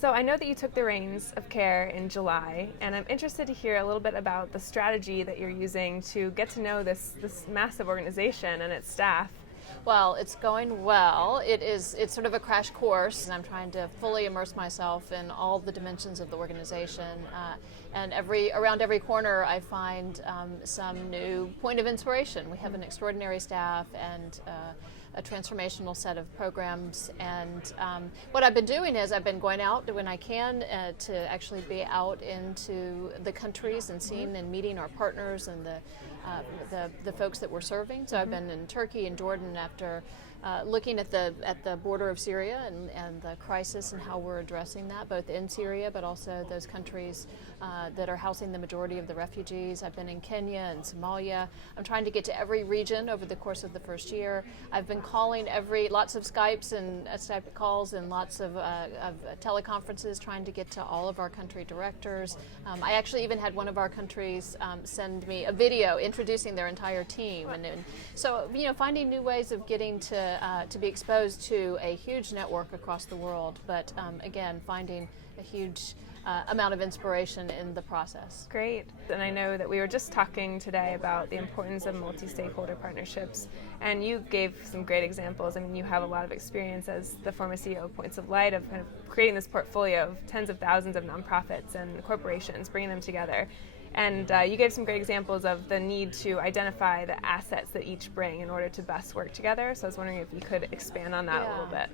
So I know that you took the reins of CARE in July, and I'm interested to hear a little bit about the strategy that you're using to get to know this massive organization and its staff. Well, it's going well. It's sort of a crash course, and I'm trying to fully immerse myself in all the dimensions of the organization. And around every corner, I find some new point of inspiration. We have an extraordinary staff and a transformational set of programs. And what I've been doing is I've been going out when I can to actually be out into the countries and seeing and meeting our partners and the folks that we're serving. So I've been in Turkey and Jordan after looking at the border of Syria and the crisis and how we're addressing that, both in Syria but also those countries that are housing the majority of the refugees. I've been in Kenya and Somalia. I'm trying to get to every region over the course of the first year. I've been calling lots of Skypes and Skype calls and lots of teleconferences, trying to get to all of our country directors. I actually even had one of our countries send me a video introducing their entire team, and so finding new ways of getting to be exposed to a huge network across the world, but again, finding a huge amount of inspiration in the process. Great. And I know that we were just talking today about the importance of multi-stakeholder partnerships, and you gave some great examples. I mean, you have a lot of experience as the former CEO of Points of Light of kind of creating this portfolio of tens of thousands of nonprofits and corporations, bringing them together. And you gave some great examples of the need to identify the assets that each bring in order to best work together. So I was wondering if you could expand on that a little bit.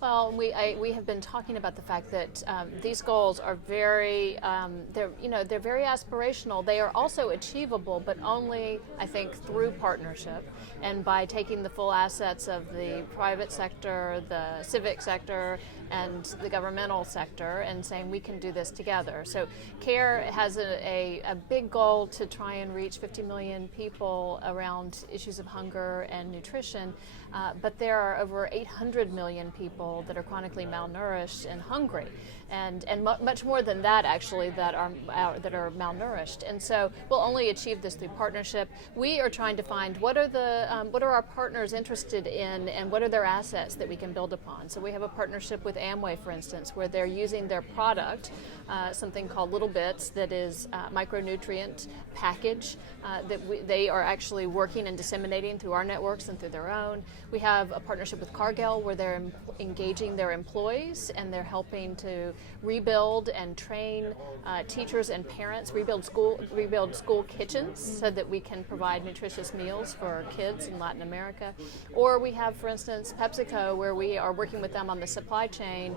Well, we have been talking about the fact that these goals are very they're very aspirational. They are also achievable, but only, I think, through partnership and by taking the full assets of the private sector, the civic sector, and the governmental sector, and saying we can do this together. So CARE has a big goal to try and reach 50 million people around issues of hunger and nutrition, but there are over 800 million people that are chronically malnourished and hungry, and much more than that actually that are malnourished. And so we'll only achieve this through partnership. We are trying to find what are our partners interested in, and what are their assets that we can build upon. So we have a partnership with Amway, for instance, where they're using their product, something called Little Bits, that is micronutrient package they are actually working and disseminating through our networks and through their own. We have a partnership with Cargill where they're engaging their employees and they're helping to rebuild and train teachers and parents, rebuild school kitchens so that we can provide nutritious meals for kids in Latin America. Or we have, for instance, PepsiCo, where we are working with them on the supply chain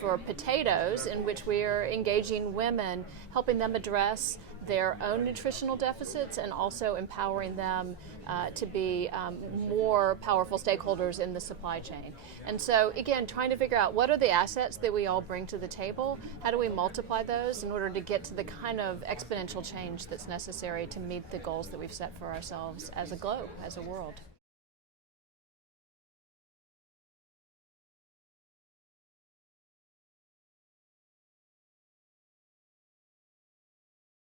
for potatoes, in which we are engaging women, helping them address their own nutritional deficits and also empowering them to be more powerful stakeholders in the supply chain. And so, again, trying to figure out what are the assets that we all bring to the table, how do we multiply those in order to get to the kind of exponential change that's necessary to meet the goals that we've set for ourselves as a globe, as a world.